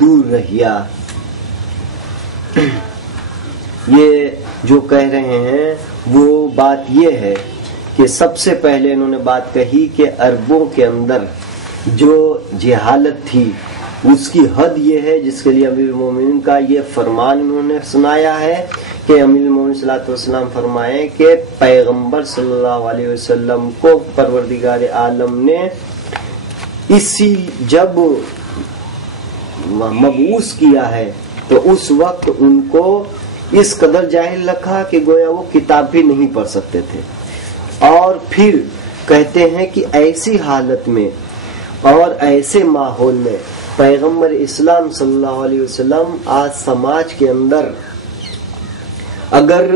دور رہیا. یہ جو کہہ رہے ہیں وہ بات یہ ہے کہ سب سے پہلے انہوں نے بات کہی کہ عربوں کے اندر جو جہالت تھی اس کی حد یہ ہے جس کے لیے امیر المومنین کا یہ فرمان انہوں نے سنایا ہے کہ امیر المومنین صلی اللہ علیہ وسلم فرمائے کہ پیغمبر صلی اللہ علیہ وسلم کو پروردگار عالم نے اسی جب مبعوث کیا ہے تو اس وقت ان کو اس قدر جاہل رکھا کہ گویا وہ کتاب بھی نہیں پڑھ سکتے تھے. اور پھر کہتے ہیں کہ ایسی حالت میں اور ایسے ماحول میں پیغمبر اسلام صلی اللہ علیہ وسلم آج سماج کے اندر اگر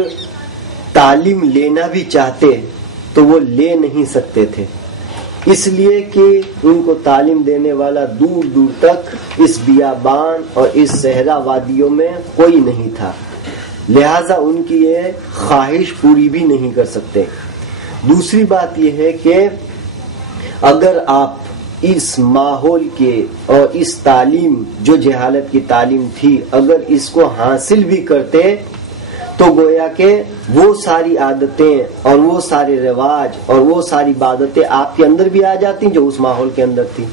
تعلیم لینا بھی چاہتے تو وہ لے نہیں سکتے تھے، اس لیے کہ ان کو تعلیم دینے والا دور دور تک اس بیابان اور اس صحرا وادیوں میں کوئی نہیں تھا، لہذا ان کی یہ خواہش پوری بھی نہیں کر سکتے. دوسری بات یہ ہے کہ اگر آپ اس ماحول کے اور اس تعلیم جو جہالت کی تعلیم تھی اگر اس کو حاصل بھی کرتے تو گویا کہ وہ ساری عادتیں اور وہ سارے رواج اور وہ ساری عبادتیں آپ کے اندر بھی آ جاتی جو اس ماحول کے اندر تھی.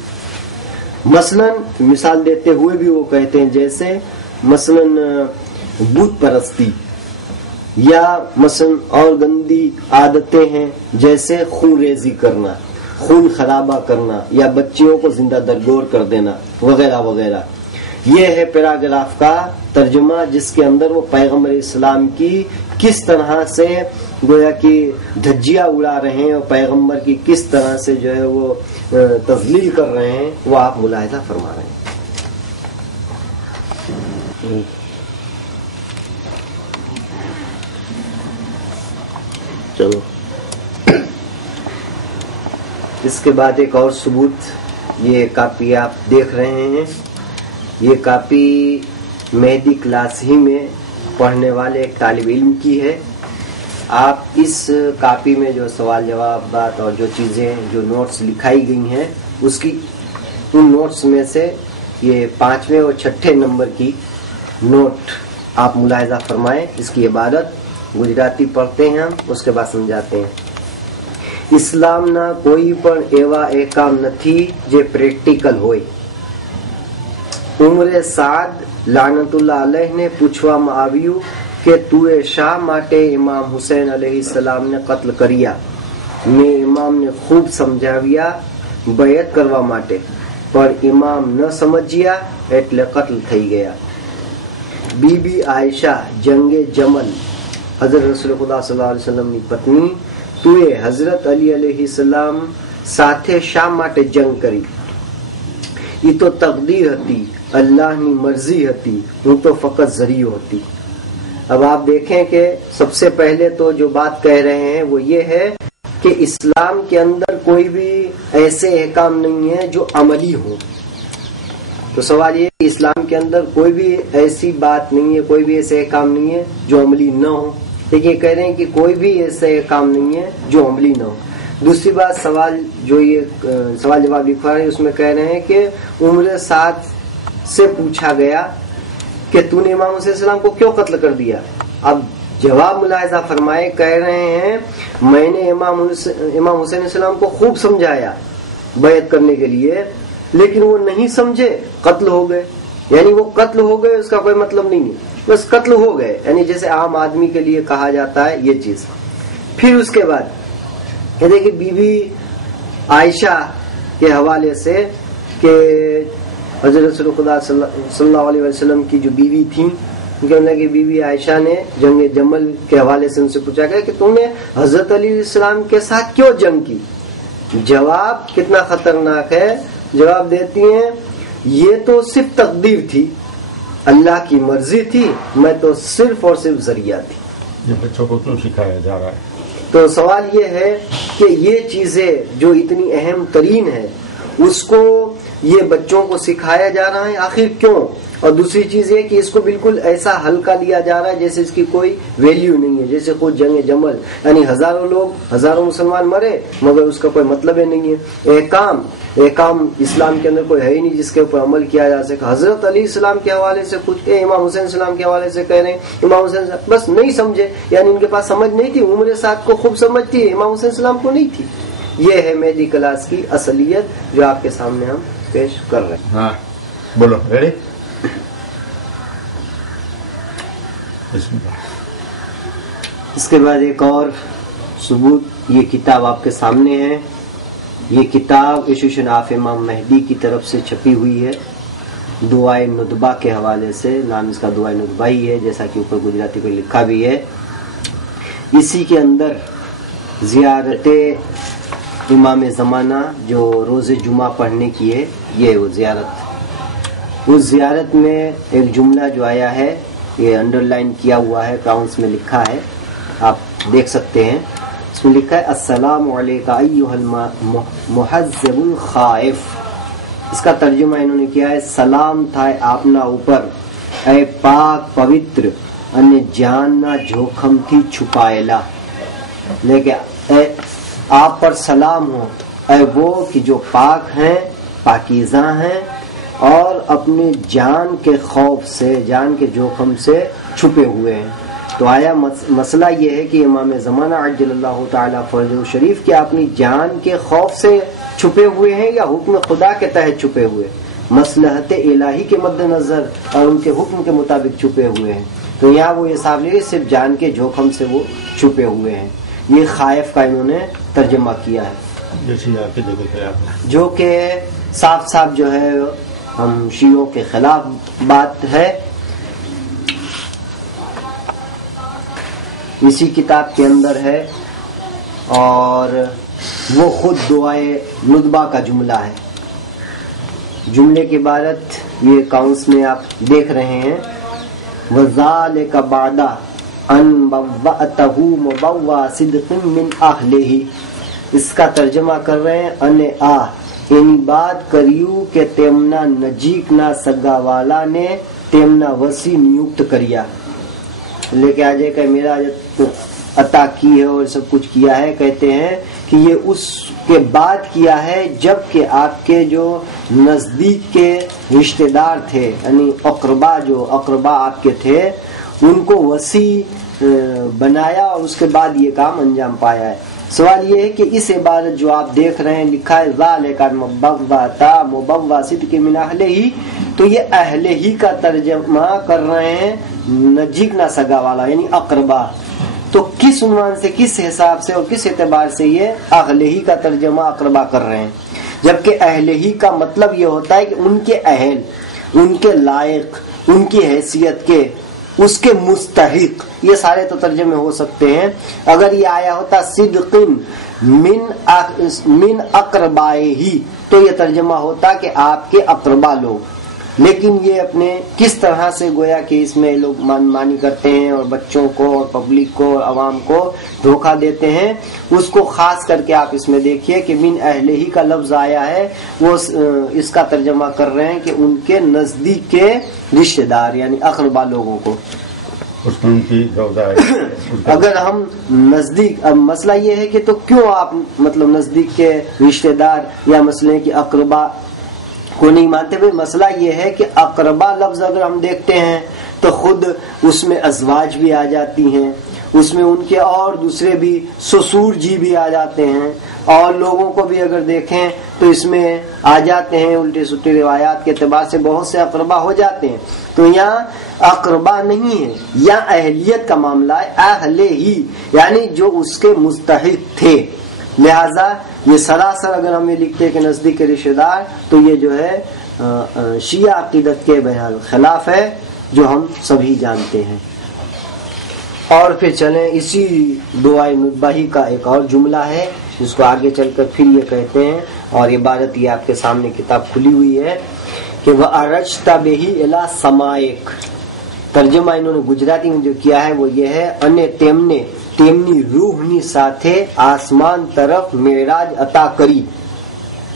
مثلا مثال دیتے ہوئے بھی وہ کہتے ہیں جیسے مثلا بت پرستی یا مثلا اور گندی عادتیں ہیں جیسے خون ریزی کرنا، خون خرابہ کرنا یا بچیوں کو زندہ درگور کر دینا وغیرہ وغیرہ. یہ ہے پیراگراف کا ترجمہ جس کے اندر وہ پیغمبر اسلام کی کس طرح سے گویا کہ دھجیاں اڑا رہے ہیں اور پیغمبر کی کس طرح سے جو ہے وہ تذلیل کر رہے ہیں وہ آپ ملاحظہ فرما رہے ہیں. چلو اس کے بعد ایک اور ثبوت، یہ کاپی آپ دیکھ رہے ہیں، یہ کاپی مہدی کلاس ہی میں پڑھنے والے ایک طالب علم کی ہے. آپ اس کاپی میں جو سوال جوابات اور جو چیزیں جو نوٹس لکھائی گئی ہیں اس کی ان نوٹس میں سے یہ 5ویں اور 6ٹھے نمبر کی نوٹ آپ ملاحظہ فرمائیں. اس کی عبارت گجراتی پڑھتے ہیں ہم، اس کے بعد سمجھاتے ہیں. اسلام نہ کوئی پر ایوا احکام نتھی જે પ્રેક્ટિકલ હોય. ઉમરે સાદ લાનતુલ્લાહ અલૈહને પૂછવામાં આવ્યું કે તુએ શા માટે ઇમામ હુસૈન અલૈહિ સલામને કત્લ કર્યા? મેં ઇમામને ખૂબ સમજાવ્યા બયત કરવા માટે, પણ ઇમામ ન સમજ્યા એટલે કત્લ થઈ ગયા. બીબી આયશા જંગે જમલ حضرت رسول خدا صلی اللہ علیہ وسلم ની પત્ની તુએ હઝરત અલી અલૈહિ સલામ સાથે શા માટે જંગ કરી? એ તો તકદીર હતી, અલ્લાહની મરજી હતી, હું તો ફقط ذریعہ હતી. اب آپ دیکھیں کہ سب سے پہلے تو جو بات کہہ رہے ہیں وہ یہ ہے کہ اسلام کے اندر کوئی بھی ایسے احکام نہیں ہے جو عملی ہوں. تو سوال یہ کہ اسلام کے اندر کوئی بھی ایسی بات نہیں ہے، کوئی بھی ایسے احکام نہیں ہے جو عملی نہ ہو. لیکن یہ کہہ رہے ہیں کہ کوئی بھی ایسے کام نہیں ہے جو عملی نہ ہو. دوسری بات سوال جو یہ سوال جواب لکھوا رہے ہیں اس میں کہہ رہے ہیں کہ عمر 7 سے پوچھا گیا کہ تو نے امام حسین السلام کو کیوں قتل کر دیا؟ اب جواب ملاحظہ فرمائے، کہہ رہے ہیں میں نے امام حسین السلام کو خوب سمجھایا بیعت کرنے کے لیے لیکن وہ نہیں سمجھے، قتل ہو گئے. یعنی وہ قتل ہو گئے اس کا کوئی مطلب نہیں ہے، بس قتل ہو گئے، یعنی جیسے عام آدمی کے لیے کہا جاتا ہے یہ چیز. پھر اس کے بعد کہتے ہیں کہ بی بی عائشہ کے حوالے سے کہ حضرت رسول خدا صلی اللہ علیہ وسلم کی جو بیوی تھیں کہنے کہ بی بی عائشہ نے جنگ جمل کے حوالے سے ان سے پوچھا گیا کہ تم نے حضرت علی علیہ السلام کے ساتھ کیوں جنگ کی؟ جواب کتنا خطرناک ہے. جواب دیتی ہیں یہ تو صرف تقدیر تھی، اللہ کی مرضی تھی، میں تو صرف اور صرف ذریعہ تھی. یہ بچوں کو کیوں سکھایا جا رہا ہے؟ تو سوال یہ ہے کہ یہ چیزیں جو اتنی اہم ترین ہے اس کو یہ بچوں کو سکھایا جا رہا ہے، آخر کیوں؟ اور دوسری چیز یہ کہ اس کو بالکل ایسا ہلکا لیا جا رہا ہے جیسے اس کی کوئی ویلیو نہیں ہے، جیسے خود جنگ جمل، یعنی ہزاروں مسلمان مرے مگر اس کا کوئی مطلب ہی نہیں ہے۔ احکام اسلام کے اندر کوئی ہے ہی نہیں جس کے اوپر عمل کیا جا سکے۔ حضرت علی السلام کے حوالے سے کچھ، امام حسین السلام کے حوالے سے کہہ رہے ہیں، امام حسین بس نہیں سمجھے، یعنی ان کے پاس سمجھ نہیں تھی، عمر سعد کو خوب سمجھ تھی، امام حسین السلام کو نہیں تھی۔ یہ ہے مہدی کلاس کی اصلیت جو آپ کے سامنے ہم پیش کر رہے ہیں۔ ہاں بولو، ریڈی؟ اس کے بعد ایک اور ثبوت، یہ کتاب آپ کے سامنے ہے، یہ کتاب ایسوسیشن آف امام مہدی کی طرف سے چھپی ہوئی ہے، دعائے ندبہ کے حوالے سے، نام اس کا دعائے ندبہ ہی ہے جیسا کہ اوپر گجراتی پہ لکھا بھی ہے۔ اسی کے اندر زیارت امام زمانہ جو روز جمعہ پڑھنے کی ہے، یہ وہ زیارت، اس زیارت میں ایک جملہ جو آیا ہے، یہ انڈر لائن کیا ہوا ہے، کراؤنس میں لکھا ہے، آپ دیکھ سکتے ہیں، اس میں لکھا ہے السلام علیکہ ایھا المحذب الخائف۔ اس کا ترجمہ انہوں نے کیا ہے، سلام تھا آپنا اوپر اے پاک پوتر ان جاننا جوخم تھی چھپائلا، لیکن اے آپ پر سلام ہو اے وہ کہ جو پاک ہیں، پاکیزہ ہیں اور اپنے جان کے خوف سے، جان کے جوخم سے چھپے ہوئے ہیں۔ تو آیا مسئلہ یہ ہے کہ امام زمانہ عجل اللہ تعالیٰ فرجہ شریف کیا اپنی جان کے خوف سے چھپے ہوئے ہیں یا حکم خدا کے تحت چھپے ہوئے، مصلحت الہی کے مد نظر اور ان کے حکم کے مطابق چھپے ہوئے ہیں؟ تو یہاں وہ یہ صاحب لے صرف جان کے جوخم سے وہ چھپے ہوئے ہیں۔ یہ خائف کا انہوں نے ترجمہ کیا ہے، جو کہ صاف جو ہے ہم شیعوں کے خلاف بات ہے۔ اسی کتاب کے اندر ہے اور وہ خود دعائے ندبہ کا جملہ ہے۔ جملے کی عبارت یہ کاؤنس میں آپ دیکھ رہے ہیں، وَذَلِكَ بَعْدَ أَن بَوَّأْتَهُ مُبَوَّأَ صِدْقٍ مِّنْ أَهْلِهِ۔ اس کا ترجمہ کر رہے ہیں یعنی بات کریو کہ تیمنا نجیک نہ سگا والا نے تیمنا وسی نیوکت کریا، لے کے آجے کہ میرا عطا کی ہے اور سب کچھ کیا ہے، کہتے ہیں کہ یہ اس کے بعد کیا ہے جب کہ آپ کے جو نزدیک کے رشتہ دار تھے، یعنی اقربا آپ کے تھے، ان کو وسیع بنایا اور اس کے بعد یہ کام انجام پایا ہے۔ سوال یہ ہے کہ اس عبارت جو آپ دیکھ رہے ہیں لکھا ہے ذالک مبوّأ صدق من اہلہ، تو یہ اہل ہی کا ترجمہ کر رہے ہیں، نجیک نہ سگا والا یعنی اقربا۔ تو کس عنوان سے، کس حساب سے اور کس اعتبار سے یہ اہل ہی کا ترجمہ اقربا کر رہے ہیں، جبکہ اہل ہی کا مطلب یہ ہوتا ہے کہ ان کے اہل، ان کے لائق، ان کی حیثیت کے، اس کے مستحق، یہ سارے تو ترجمے ہو سکتے ہیں۔ اگر یہ آیا ہوتا صدق من اقربائہ تو یہ ترجمہ ہوتا کہ آپ کے اقربا لوگ، لیکن یہ اپنے کس طرح سے گویا کہ اس میں لوگ مانی کرتے ہیں اور بچوں کو اور پبلک کو اور عوام کو دھوکہ دیتے ہیں، اس کو خاص کر کے آپ اس میں دیکھیے کہ من اہل ہی کا لفظ آیا ہے، وہ اس کا ترجمہ کر رہے ہیں کہ ان کے نزدیک کے رشتہ دار یعنی اقربا لوگوں کو۔ اگر ہم نزدیک، اب مسئلہ یہ ہے کہ تو کیوں آپ مطلب نزدیک کے رشتہ دار یا مسئلے کی اقربا کو نہیں مانتے ہوئے؟ مسئلہ یہ ہے کہ اقربا لفظ اگر ہم دیکھتے ہیں تو خود اس میں ازواج بھی آ جاتی ہیں، اس میں ان کے اور دوسرے بھی سسور جی بھی آ جاتے ہیں، اور لوگوں کو بھی اگر دیکھیں تو اس میں آ جاتے ہیں، الٹے سلٹے روایات کے اعتبار سے بہت سے اقربا ہو جاتے ہیں۔ تو یہاں اقربا نہیں ہے، یا اہلیت کا معاملہ ہے، اہل ہی یعنی جو اس کے مستحق تھے، لہذا یہ سراسر اگر ہم یہ لکھتے ہیں کہ نزدیک کے رشتہ دار تو یہ جو ہے شیعہ عقیدت کے بہرحال خلاف ہے، جو ہم سبھی جانتے ہیں۔ اور پھر چلیں اسی دعائے ندبہ کا ایک اور جملہ ہے جس کو آگے چل کر پھر یہ کہتے ہیں، اور عبارت یہ آپ کے سامنے کتاب کھلی ہوئی ہے کہ وَأَرَجْتَ بِهِ إِلَى سَمَائِكَ۔ ترجمہ انہوں نے گجراتی میں جو کیا ہے وہ یہ ہے، انے تیمنی روح نی ساتھے آسمان طرف معراج عطا کری،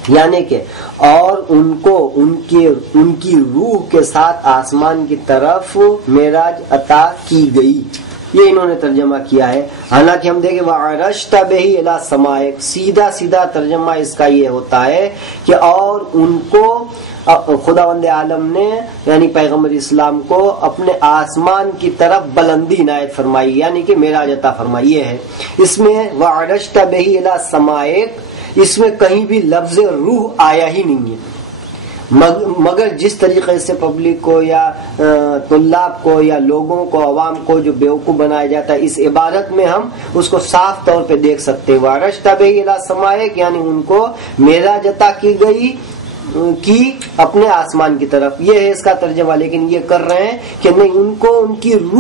یعنی کہ اور ان کو ان کی روح کے ساتھ آسمان کی طرف معراج عطا کی گئی. یہ انہوں نے ترجمہ کیا ہے. حالانکہ ہم دیکھیں وَعَرَجْتَ بِهِ إِلَى سَمَائِكَ، سیدھا ترجمہ اس کا یہ ہوتا ہے کہ اور ان کو خداوند عالم نے یعنی پیغمبر اسلام کو اپنے آسمان کی طرف بلندی عنایت فرمائی، یعنی کہ معراج عطا فرمائی. یہ ہے اس میں وَعَرَجْتَ بِهِ إِلَى سَمَائِكَ، اس میں کہیں بھی لفظ روح آیا ہی نہیں ہے، مگر جس طریقے سے پبلک کو یا طلاب کو یا لوگوں کو عوام کو جو بیوقوف بنایا جاتا ہے، اس عبارت میں ہم اس کو صاف طور پہ دیکھ سکتے ہیں. وَعَرَجْتَ بِهِ إِلَى سَمَائِكَ یعنی ان کو معراج عطا کی گئی کی اپنے آسمان کی طرف. یہ ہے اس کا ترجمہ. لیکن یہ کر رہے ہیں کہ نہیں، ان کو ان کی روح